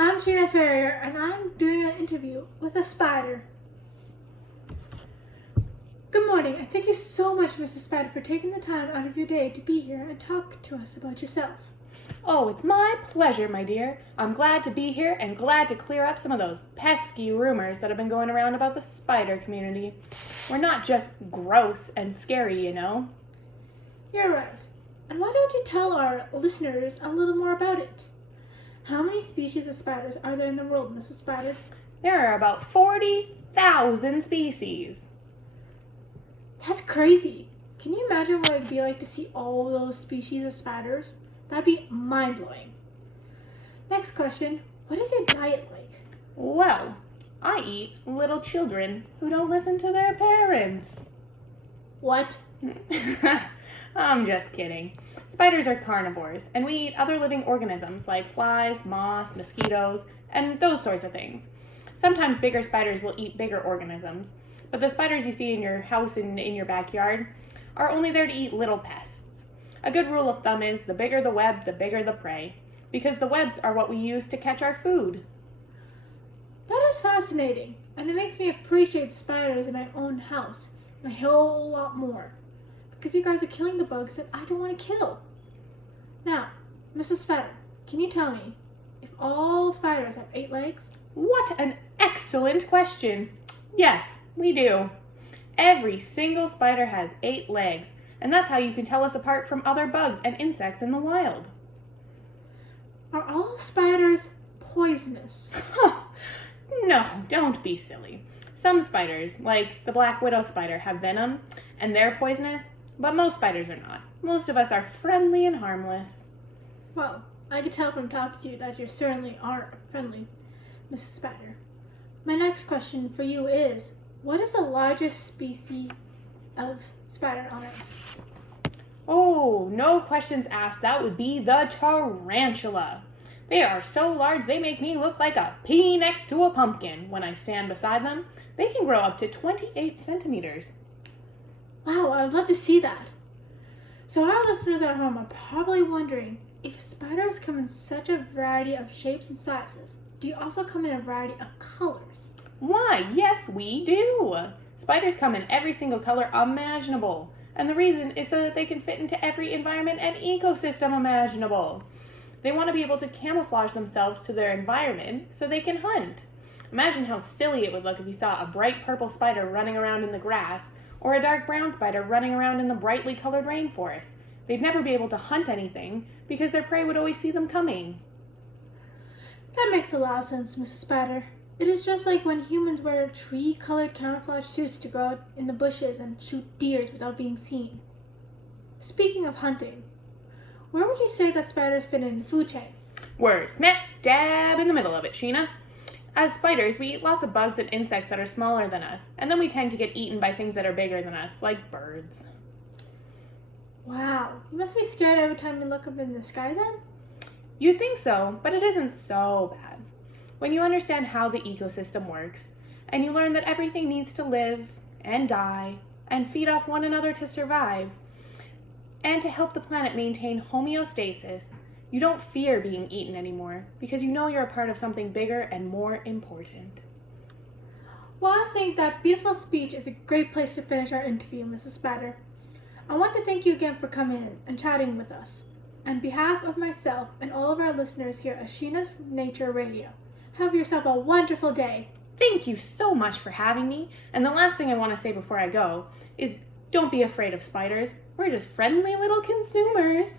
I'm Sheena Ferrier, and I'm doing an interview with a spider. Good morning, and thank you so much, Mrs. Spider, for taking the time out of your day to be here and talk to us about yourself. Oh, it's my pleasure, my dear. I'm glad to be here and glad to clear up some of those pesky rumors that have been going around about the spider community. We're not just gross and scary, you know. You're right. And why don't you tell our listeners a little more about it? How many species of spiders are there in the world, Mrs. Spider? There are about 40,000 species. That's crazy. Can you imagine what it'd be like to see all those species of spiders? That'd be mind-blowing. Next question, what is your diet like? Well, I eat little children who don't listen to their parents. What? I'm just kidding. Spiders are carnivores, and we eat other living organisms like flies, moths, mosquitoes, and those sorts of things. Sometimes bigger spiders will eat bigger organisms, but the spiders you see in your house and in your backyard are only there to eat little pests. A good rule of thumb is the bigger the web, the bigger the prey, because the webs are what we use to catch our food. That is fascinating, and it makes me appreciate the spiders in my own house a whole lot more, because you guys are killing the bugs that I don't want to kill. Now, Mrs. Spider, can you tell me if all spiders have 8 legs? What an excellent question. Yes, we do. Every single spider has 8 legs, and that's how you can tell us apart from other bugs and insects in the wild. Are all spiders poisonous? No, don't be silly. Some spiders, like the black widow spider, have venom, and they're poisonous, but most spiders are not. Most of us are friendly and harmless. Well, I can tell from talking to you that you certainly are friendly, Mrs. Spider. My next question for you is, what is the largest species of spider on Earth? Oh, no questions asked. That would be the tarantula. They are so large they make me look like a pea next to a pumpkin when I stand beside them. They can grow up to 28 centimeters. Wow, I would love to see that. So our listeners at home are probably wondering, if spiders come in such a variety of shapes and sizes, do you also come in a variety of colors? Why, yes, we do. Spiders come in every single color imaginable. And the reason is so that they can fit into every environment and ecosystem imaginable. They want to be able to camouflage themselves to their environment so they can hunt. Imagine how silly it would look if you saw a bright purple spider running around in the grass or a dark brown spider running around in the brightly colored rainforest. They'd never be able to hunt anything because their prey would always see them coming. That makes a lot of sense, Mrs. Spider. It is just like when humans wear tree-colored camouflage suits to go out in the bushes and shoot deers without being seen. Speaking of hunting, where would you say that spiders fit in the food chain? We're smack dab in the middle of it, Sheena. As spiders, we eat lots of bugs and insects that are smaller than us, and then we tend to get eaten by things that are bigger than us, like birds. Wow, you must be scared every time you look up in the sky then? You'd think so, but it isn't so bad. When you understand how the ecosystem works, and you learn that everything needs to live and die and feed off one another to survive, and to help the planet maintain homeostasis, you don't fear being eaten anymore because you know you're a part of something bigger and more important. Well, I think that beautiful speech is a great place to finish our interview, Mrs. Spider. I want to thank you again for coming in and chatting with us. On behalf of myself and all of our listeners here at Sheena's Nature Radio, have yourself a wonderful day. Thank you so much for having me. And the last thing I want to say before I go is don't be afraid of spiders. We're just friendly little consumers.